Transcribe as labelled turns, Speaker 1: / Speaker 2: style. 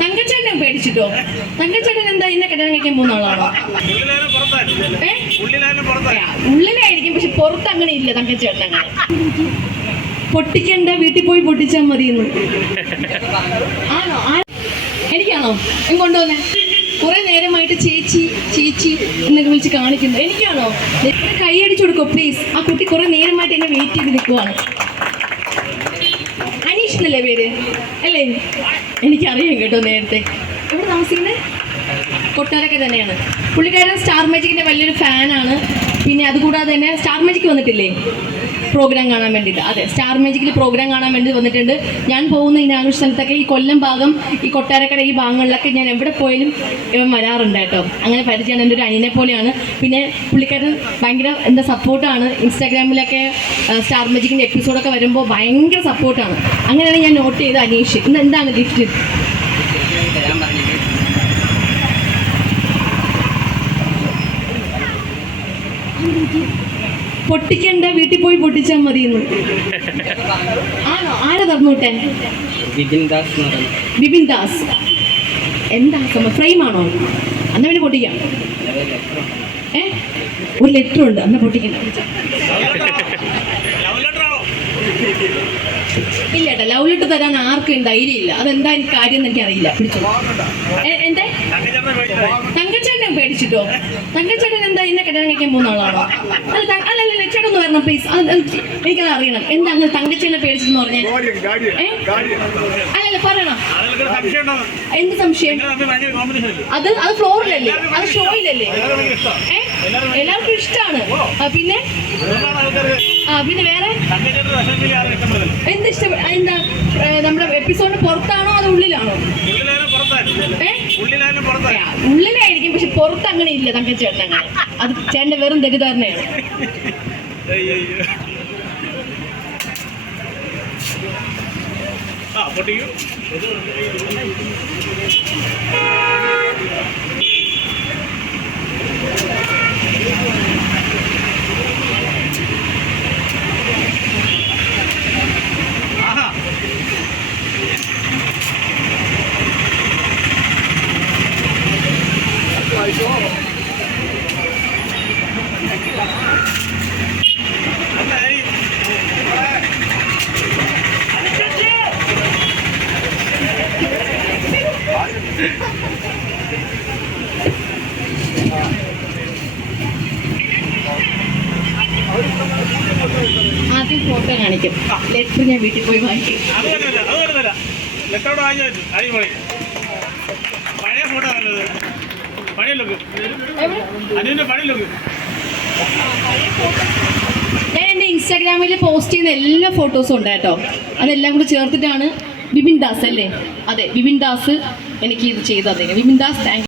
Speaker 1: തങ്കച്ചേട്ടനെ പേടിച്ചിട്ടോ? തങ്കച്ചേട്ടൻ എന്താ ഇന്നെ കല്യാണം കഴിക്കാൻ പോകുന്ന ആളാണോ ഉള്ളിലായിരിക്കും പക്ഷെ പുറത്ത് അങ്ങനെ ഇല്ല തങ്കച്ചേട്ടൻ അങ്ങനെ. പൊട്ടിക്കണ്ട വീട്ടിൽ പോയി പൊട്ടിച്ചാൽ മതിയെന്ന്. ആണോ? എനിക്കാണോ? ഞാൻ കൊണ്ടുവന്നേ. കുറെ നേരമായിട്ട് ചേച്ചി ചേച്ചി എന്നൊക്കെ വിളിച്ച് കാണിക്കുന്നു. എനിക്കാണോ? കൈ അടിച്ചു കൊടുക്കോ പ്ലീസ് ആ കുട്ടി കുറെ നേരമായിട്ട് എന്നെ വെയിറ്റ് ചെയ്ത് നിൽക്കുവാണ്. അനീഷ് എന്നല്ലേ പേര്? അല്ലേ? എനിക്കറിയാം കേട്ടോ നേരത്തെ. എവിടെ താമസിക്കുന്നത് കൊട്ടാരൊക്കെ തന്നെയാണ്. പുള്ളിക്കാരൻ സ്റ്റാർ മാജിക്കിന്റെ വലിയൊരു ഫാനാണ് പിന്നെ അതുകൂടാതെ തന്നെ സ്റ്റാർ മാജിക് വന്നിട്ടില്ലേ? പ്രോഗ്രാം കാണാൻ വേണ്ടിയിട്ട്. അതെ സ്റ്റാർ മാജിക്കിൽ പ്രോഗ്രാം കാണാൻ വേണ്ടി വന്നിട്ടുണ്ട്. ഞാൻ പോകുന്ന ഈ ആഘോഷ സ്ഥലത്തൊക്കെ ഈ കൊല്ലം ഭാഗം ഈ കൊട്ടാരക്കര ഈ ഭാഗങ്ങളിലൊക്കെ ഞാൻ എവിടെ പോയാലും ഇവൻ വരാറുണ്ട് കേട്ടോ. അങ്ങനെ പരിചയമാണ് എന്റെ ഒരു അനിയനെ പോലെയാണ്. പിന്നെ പുള്ളിക്കാരൻ ഭയങ്കര എന്താ സപ്പോർട്ടാണ് ഇൻസ്റ്റാഗ്രാമിലൊക്കെ സ്റ്റാർ മാജിക്കിന്റെ എപ്പിസോഡൊക്കെ വരുമ്പോൾ ഭയങ്കര സപ്പോർട്ടാണ് അങ്ങനെയാണ് ഞാൻ നോട്ട് ചെയ്ത് അനീഷ്. ഇന്ന് എന്താണ് ഗിഫ്റ്റ് പൊട്ടിക്കണ്ട വീട്ടിൽ പോയി പൊട്ടിച്ചാൽ മതി ആണോ? ആരാ തന്നൂട്ടെ?
Speaker 2: ബിപിൻ ദാസ് എന്ന്
Speaker 1: എന്താ സംഭവം ഫ്രെയിം ആണോ? അന്നാ പിന്നെ പൊട്ടിക്കാം. ഏ? ഒരു ലെറ്റർ ഉണ്ട്. അന്ന് പൊട്ടിക്കണം.
Speaker 3: ലവ് ലെറ്റർ ആണോ
Speaker 1: ഇല്ല ഏട്ടാ ലവ് ലെറ്റർ തരാൻ ആർക്കും ധൈര്യം ഇല്ല അതെന്താ എനിക്ക് കാര്യം എന്ന് എനിക്കറിയില്ല. പിടിച്ചോ. എന്തേ?
Speaker 3: തങ്കച്ചേട്ടനെ
Speaker 1: ചേട്ടൻ തങ്കച്ചേട്ടൻ എന്താ ഇന്ന കല്യാണം കഴിക്കാൻ പോകുന്ന ആളാണോ? അല്ല അല്ല അല്ല ചേട്ടൻ ഒന്ന് വരണം പ്ലീസ് എനിക്കത് അറിയണം. എന്താ അങ്ങനെ തങ്കച്ചേനെ പേടിച്ചെന്ന് പറഞ്ഞേ? അല്ലല്ല പറയണം. എന്ത് സംശയം? അത് അത് ഫ്ലോറിലല്ലേ? അത് ഷോയിലല്ലേ? എല്ലാവർക്കും ഇഷ്ടമാണ് പിന്നെ? ആ പിന്നെ വേറെ? എന്ത് ഇഷ്ടം? എന്താ നമ്മുടെ എപ്പിസോഡിന് പുറത്താണോ പുറത്ത് അങ്ങനെ ഇല്ല തങ്കച്ചേട്ടൻ അങ്ങനെ. അത് ചേട്ടന്റെ വെറും തെറ്റിദ്ധാരണയാണ്.
Speaker 3: ആ പൊട്ടിക്കൂ.
Speaker 1: ആദ്യം ഫോട്ടോ കാണിക്കും. ലെറ്റർ ഞാൻ വീട്ടിൽ പോയി വാങ്ങിക്കും.
Speaker 3: പഴയ ഫോട്ടോ നല്ലത് പഴയ ലുക്ക്? അതിന്റെ പഴയ ലുക്ക്
Speaker 1: ഞാൻ എന്റെ ഇൻസ്റ്റാഗ്രാമിൽ പോസ്റ്റ് ചെയ്യുന്ന എല്ലാ ഫോട്ടോസും ഉണ്ട് കേട്ടോ. അതെല്ലാം കൂടി ചേർത്തിട്ടാണ് ബിബിൻ ദാസ് അല്ലേ? അതെ ബിബിൻ ദാസ് എനിക്ക് ഇത് ചെയ്തു തന്നേക്കാം ബിപിൻ ദാസ് താങ്ക്